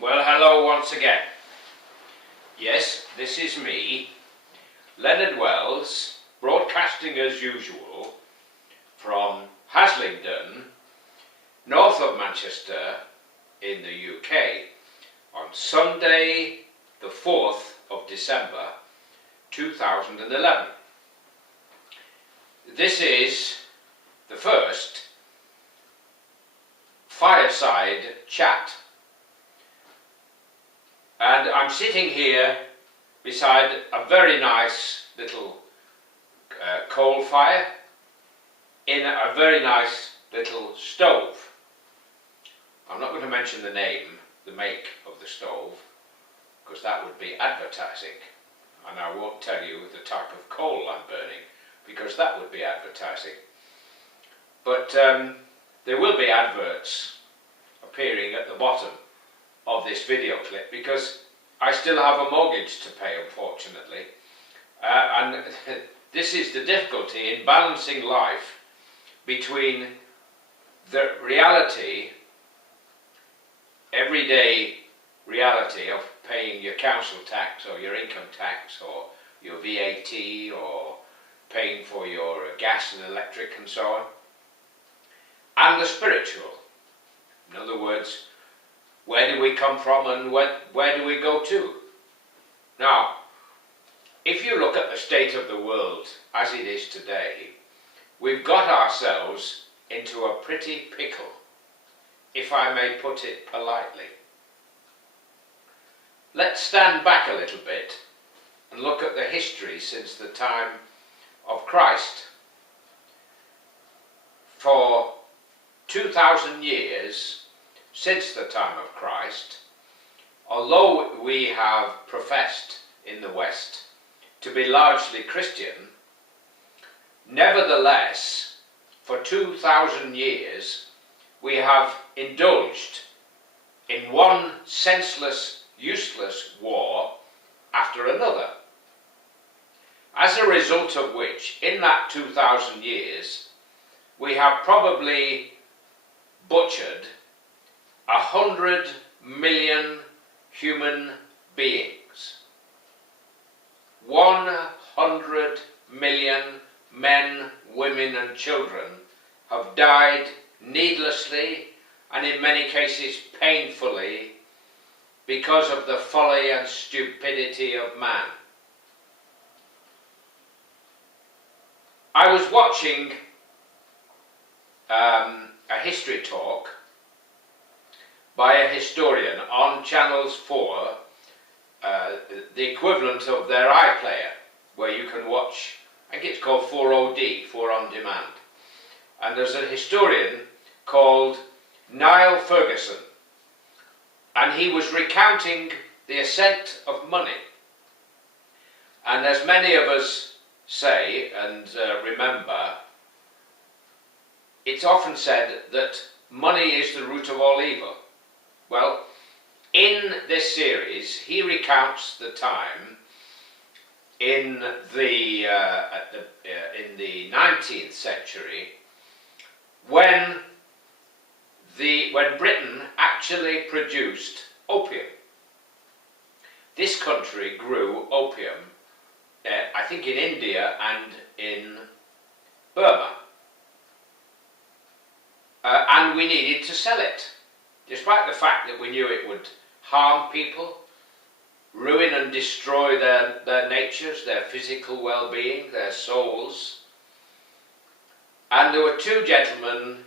Well, hello once again. Yes, this is me, Leonard Wells, broadcasting as usual from Haslingden, north of Manchester in the UK, on Sunday the 4th of December 2011. This is the first fireside chat. And I'm sitting here beside a very nice little coal fire in a very nice little stove. I'm not going to mention the name, the make of the stove, because that would be advertising. And I won't tell you the type of coal I'm burning, because that would be advertising. But there will be adverts appearing at the bottom of this video clip, because I still have a mortgage to pay, unfortunately, and this is the difficulty in balancing life between the reality, everyday reality of paying your council tax or your income tax or your VAT or paying for your gas and electric and so on, and the spiritual. In other words, where do we come from and where do we go to? Now, if you look at the state of the world as it is today, we've got ourselves into a pretty pickle, if I may put it politely. Let's stand back a little bit and look at the history since the time of Christ. For 2,000 years, since the time of Christ, although we have professed in the West to be largely Christian, nevertheless, for 2,000 years, we have indulged in one senseless, useless war after another. As a result of which, in that 2,000 years, we have probably butchered 100 million human beings. 100 million men, women and children have died needlessly and in many cases painfully because of the folly and stupidity of man. I was watching a history talk by a historian on Channels 4, the equivalent of their iPlayer, where you can watch, I think it's called 4OD, 4 on demand. And there's a historian called Niall Ferguson, and he was recounting the ascent of money. And as many of us say and remember, it's often said that money is the root of all evil. Well, in this series, he recounts the time in the 19th century when Britain actually produced opium. This country grew opium, I think in India and in Burma, and we needed to sell it. Despite the fact that we knew it would harm people, ruin and destroy their natures, their physical well-being, their souls. And there were two gentlemen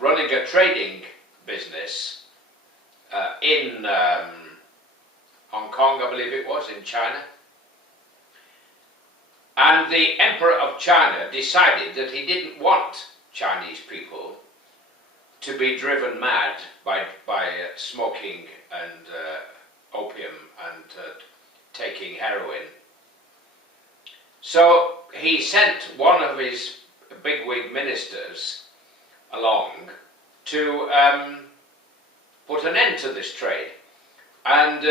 running a trading business in Hong Kong, I believe it was, in China. And the Emperor of China decided that he didn't want Chinese people to be driven mad by smoking and opium and taking heroin. So he sent one of his bigwig ministers along to put an end to this trade. And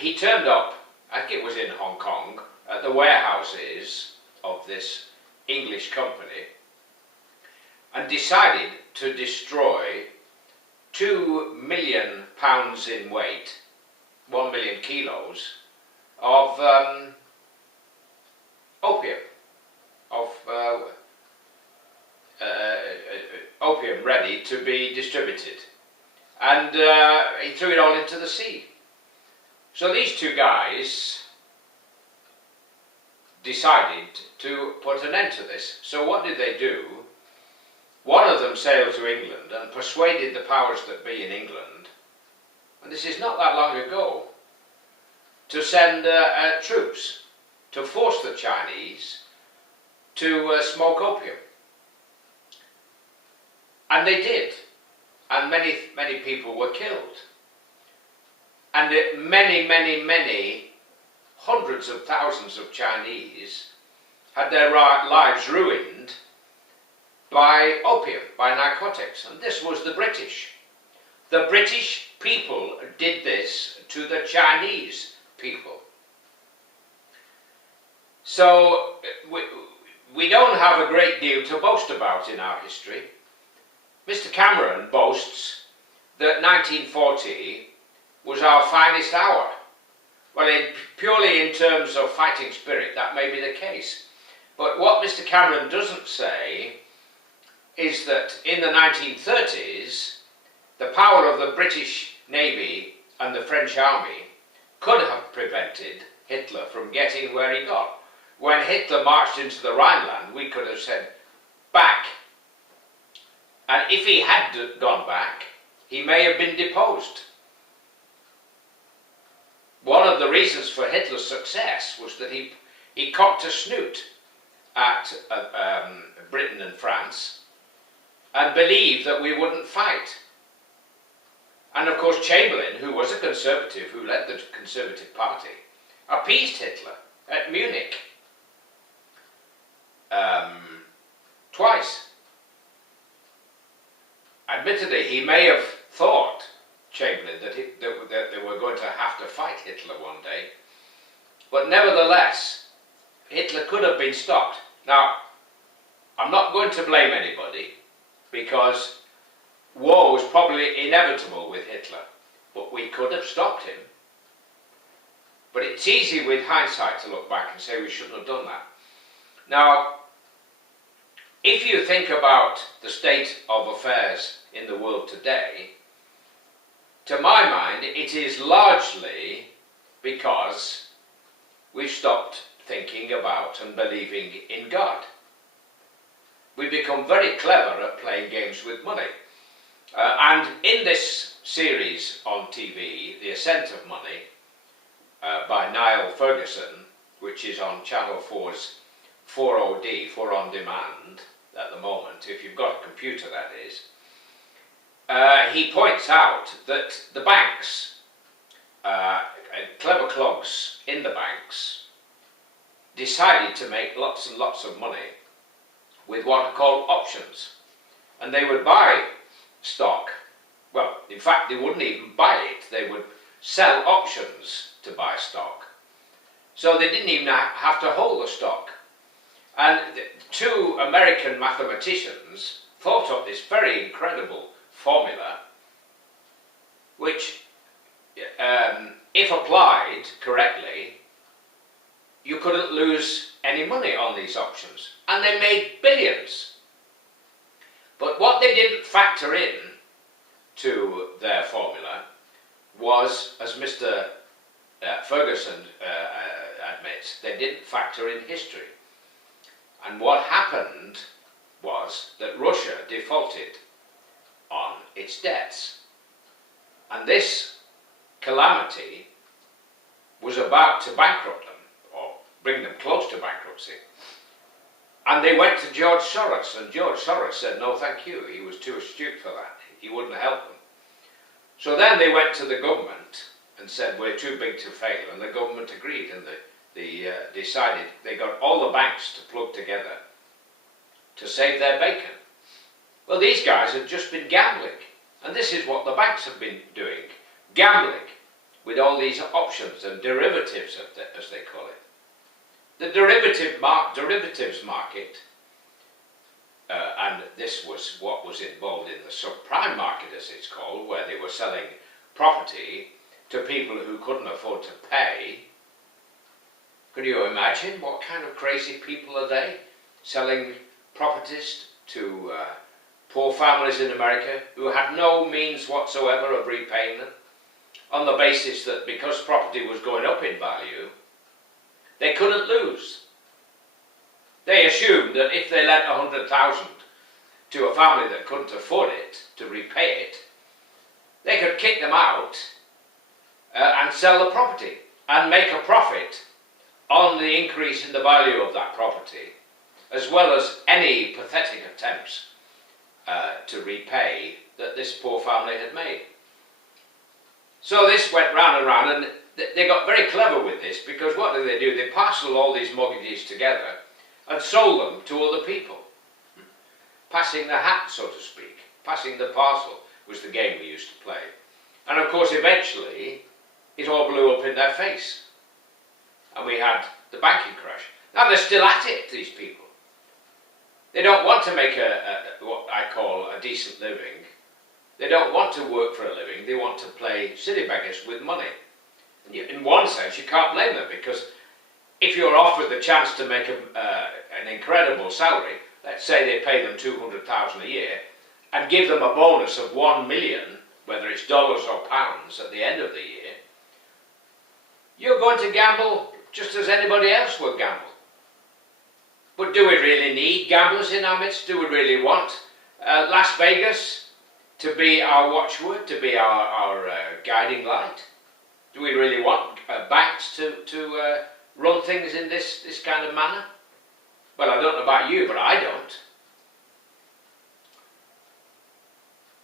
he turned up, I think it was in Hong Kong, at the warehouses of this English company, and decided to destroy 2 million pounds in weight, 1 million kilos of opium, of opium ready to be distributed, and he threw it all into the sea. So these two guys decided to put an end to this. So what did they do? One of them sailed to England and persuaded the powers that be in England, and this is not that long ago, to send troops to force the Chinese to smoke opium. And they did, and many people were killed. And many hundreds of thousands of Chinese had their lives ruined by opium, by narcotics, and this was the British. The British people did this to the Chinese people. So we don't have a great deal to boast about in our history. Mr. Cameron boasts that 1940 was our finest hour. Well, purely in terms of fighting spirit, that may be the case. But what Mr. Cameron doesn't say is that in the 1930s, the power of the British Navy and the French Army could have prevented Hitler from getting where he got. When Hitler marched into the Rhineland, we could have said, back. And if he had gone back, he may have been deposed. One of the reasons for Hitler's success was that he cocked a snoot at Britain and France and believed that we wouldn't fight. And of course Chamberlain, who was a conservative, who led the Conservative Party, appeased Hitler at Munich twice. Admittedly, he may have thought, Chamberlain, that they were going to have to fight Hitler one day, but nevertheless, Hitler could have been stopped. Now, I'm not going to blame anybody, because war was probably inevitable with Hitler, but we could have stopped him. But it's easy with hindsight to look back and say we shouldn't have done that. Now, if you think about the state of affairs in the world today, to my mind, it is largely because we've stopped thinking about and believing in God. We've become very clever at playing games with money. And in this series on TV, The Ascent of Money, by Niall Ferguson, which is on Channel 4's 4OD, 4 on demand, at the moment, if you've got a computer that is, he points out that the banks, clever clogs in the banks, decided to make lots and lots of money with what are called options. And they would buy stock. Well, in fact, they wouldn't even buy it. They would sell options to buy stock. So they didn't even have to hold the stock. And two American mathematicians thought up this very incredible formula, which, if applied correctly, you couldn't lose any money on these options. And they made billions. But what they didn't factor in to their formula was, as Mr. Ferguson admits, they didn't factor in history. And what happened was that Russia defaulted on its debts. And this calamity was about to bankrupt them, or bring them close to bankruptcy. And they went to George Soros, and George Soros said, no thank you, he was too astute for that, he wouldn't help them. So then they went to the government and said, we're too big to fail, and the government agreed, and they decided, they got all the banks to plug together to save their bacon. Well, these guys had just been gambling, and this is what the banks have been doing, gambling with all these options and derivatives, as they call it. The derivatives market and this was what was involved in the subprime market, as it's called, where they were selling property to people who couldn't afford to pay. Can you imagine what kind of crazy people are they? Selling properties to poor families in America who had no means whatsoever of repaying them, on the basis that because property was going up in value, they couldn't lose. They assumed that if they lent 100,000 to a family that couldn't afford it to repay it, they could kick them out and sell the property and make a profit on the increase in the value of that property, as well as any pathetic attempts to repay that this poor family had made. So this went round and round, and they got very clever with this, because what do? They parcelled all these mortgages together and sold them to other people. Passing the hat, so to speak. Passing the parcel was the game we used to play. And of course, eventually, it all blew up in their face. And we had the banking crash. Now they're still at it, these people. They don't want to make what I call a decent living. They don't want to work for a living. They want to play city beggars with money. And in one sense, you can't blame them, because if you're offered the chance to make an incredible salary, let's say they pay them $200,000 a year, and give them a bonus of 1 million, whether it's dollars or pounds, at the end of the year, you're going to gamble just as anybody else would gamble. But do we really need gamblers in our midst? Do we really want Las Vegas to be our watchword, to be our guiding light? Do we really want banks to run things in this kind of manner? Well, I don't know about you, but I don't.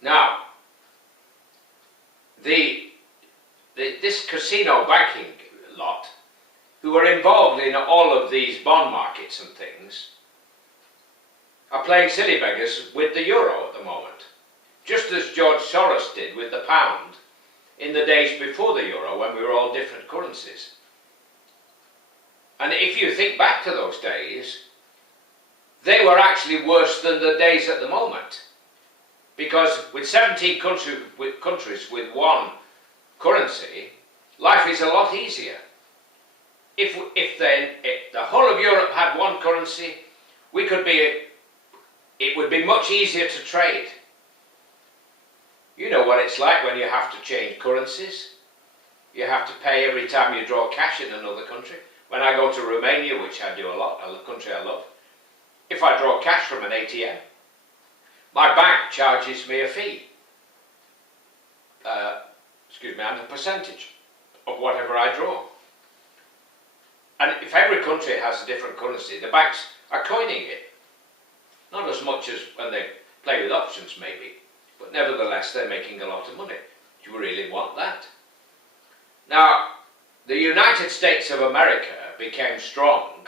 Now, this casino banking lot, who are involved in all of these bond markets and things, are playing silly beggars with the euro at the moment, just as George Soros did with the pound in the days before the euro, when we were all different currencies. And if you think back to those days, they were actually worse than the days at the moment, because with 17 countries with one currency, life is a lot easier. If the whole of Europe had one currency, it would be much easier to trade. You know what it's like when you have to change currencies. You have to pay every time you draw cash in another country. When I go to Romania, which I do a lot, a country I love, if I draw cash from an ATM, my bank charges me a fee. And a percentage of whatever I draw. And if every country has a different currency, the banks are coining it. Not as much as when they play with options, maybe, but nevertheless, they're making a lot of money. Do you really want that? Now, the United States of America became strong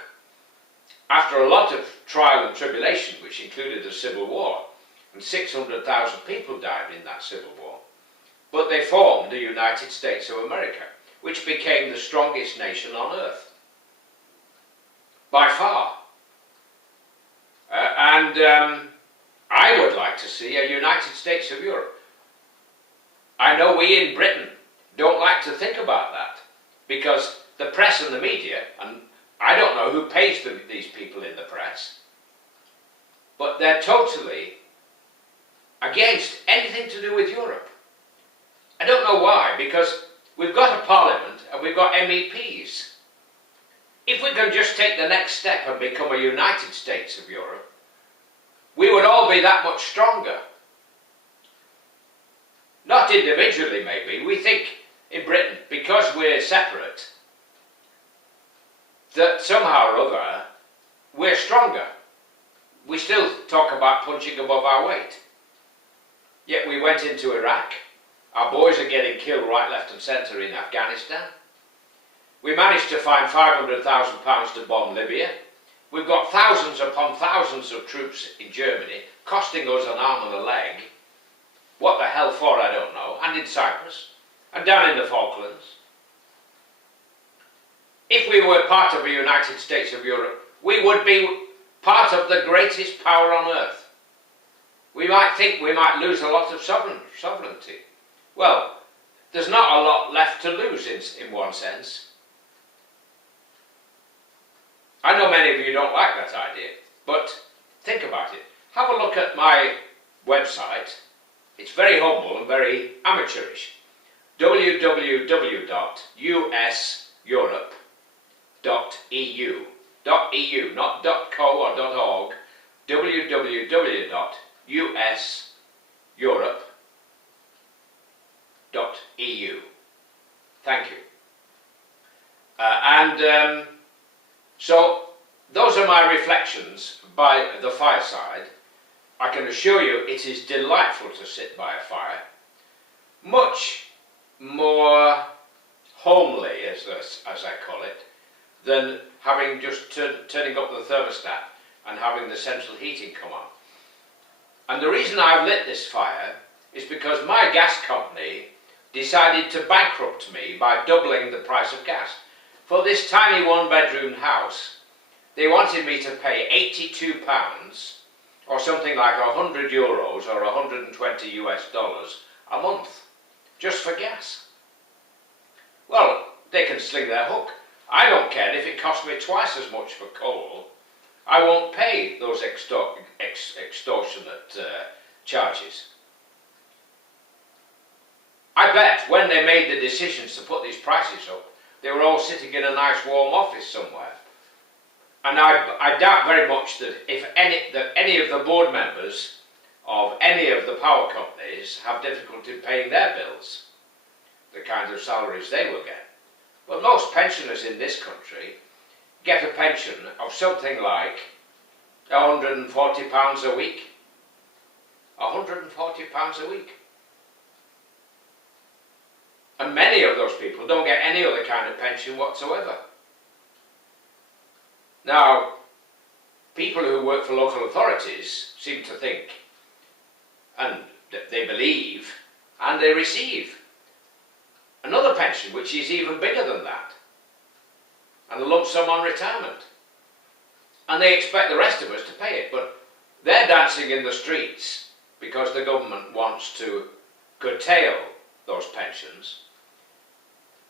after a lot of trial and tribulation, which included the Civil War, and 600,000 people died in that Civil War. But they formed the United States of America, which became the strongest nation on earth, by far. I would like to see a United States of Europe. I know we in Britain don't like to think about that, because the press and the media, and I don't know who pays these people in the press, but they're totally against anything to do with Europe. I don't know why, because we've got a parliament and we've got MEPs. If we can just take the next step and become a United States of Europe, we would all be that much stronger. Not individually, maybe. We think in Britain, because we're separate, that somehow or other we're stronger. We still talk about punching above our weight. Yet we went into Iraq. Our boys are getting killed right, left and centre in Afghanistan. We managed to find £500,000 to bomb Libya. We've got thousands upon thousands of troops in Germany, costing us an arm and a leg. What the hell for, I don't know. And in Cyprus. And down in the Falklands. If we were part of a United States of Europe, we would be part of the greatest power on earth. we might think we might lose a lot of sovereignty. Well, there's not a lot left to lose in one sense. I know many of you don't like that idea, but think about it. Have a look at my website. It's very humble and very amateurish. www.useurope.eu. .eu, not .co or .org. www.useurope.eu. Thank you. So those are my reflections by the fireside. I can assure you it is delightful to sit by a fire. Much more homely, as I call it, than having just turning up the thermostat and having the central heating come on. And the reason I've lit this fire is because my gas company decided to bankrupt me by doubling the price of gas. For this tiny one-bedroom house, they wanted me to pay £82 or something like €100 or 120 US dollars a month just for gas. Well, they can sling their hook. I don't care if it costs me twice as much for coal. I won't pay those extortionate charges. I bet when they made the decisions to put these prices up, they were all sitting in a nice warm office somewhere. And I doubt very much that any of the board members of any of the power companies have difficulty paying their bills, the kinds of salaries they will get. But most pensioners in this country get a pension of something like £140 a week. £140 a week. And many of those people don't get any other kind of pension whatsoever. Now, people who work for local authorities seem to think, and they believe, and they receive another pension which is even bigger than that, and a lump sum on retirement. And they expect the rest of us to pay it, but they're dancing in the streets because the government wants to curtail those pensions.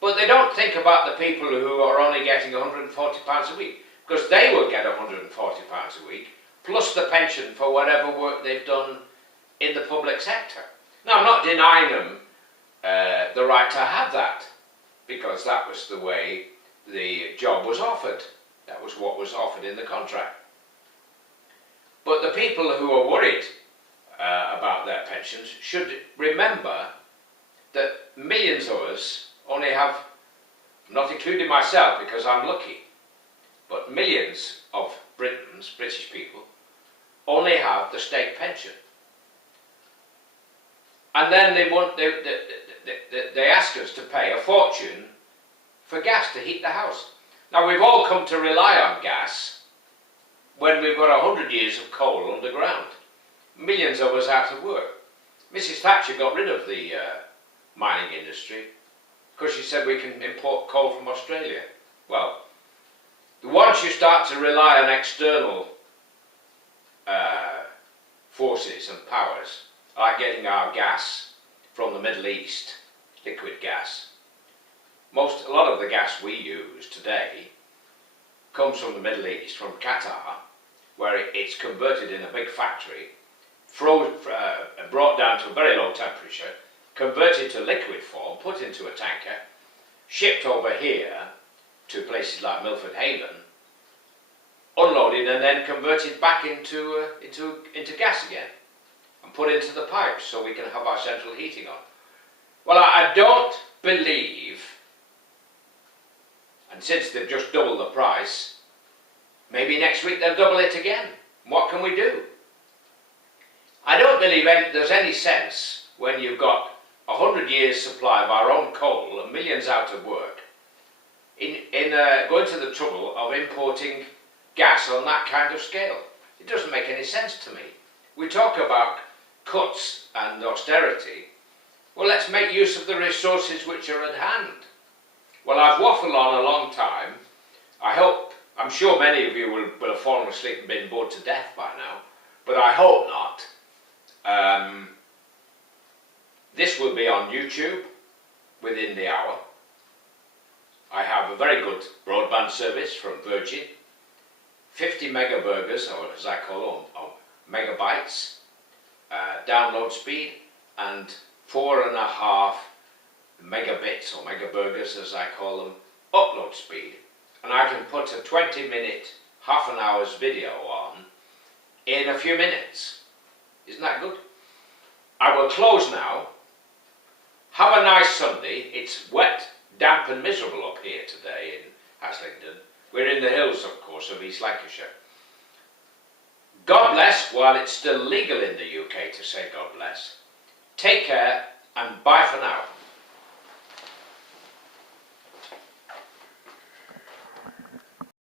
But they don't think about the people who are only getting £140 a week, because they will get £140 a week, plus the pension for whatever work they've done in the public sector. Now, I'm not denying them the right to have that, because that was the way the job was offered. That was what was offered in the contract. But the people who are worried about their pensions should remember that millions of us only have, not including myself because I'm lucky, but millions of British people, only have the state pension. And then they ask us to pay a fortune for gas to heat the house. Now, we've all come to rely on gas when we've got 100 years of coal underground. Millions of us out of work. Mrs. Thatcher got rid of the mining industry because she said we can import coal from Australia. Well, once you start to rely on external forces and powers, like getting our gas from the Middle East, liquid gas. A lot of the gas we use today comes from the Middle East, from Qatar, where it's converted in a big factory, brought down to a very low temperature, converted to liquid form, put into a tanker, shipped over here to places like Milford Haven, unloaded and then converted back into gas again and put into the pipes so we can have our central heating on. Well, I don't believe, and since they've just doubled the price, maybe next week they'll double it again. What can we do? I don't believe there's any sense when you've got 100 years supply of our own coal and millions out of work in going to the trouble of importing gas on that kind of scale. It doesn't make any sense to me. We talk about cuts and austerity. Well, let's make use of the resources which are at hand. Well, I've waffled on a long time. I'm sure many of you will have fallen asleep and been bored to death by now, but I hope not. This will be on YouTube within the hour. I have a very good broadband service from Virgin, 50 megaburgers, or as I call them, or megabytes, download speed, and 4.5 megabits, or megaburgers as I call them, upload speed. And I can put a 20-minute, half an hour's video on in a few minutes. Isn't that good? I will close now. Have a nice Sunday. It's wet, damp and miserable up here today in Haslingden. We're in the hills, of course, of East Lancashire. God bless, while it's still legal in the UK to say God bless. Take care and bye for now.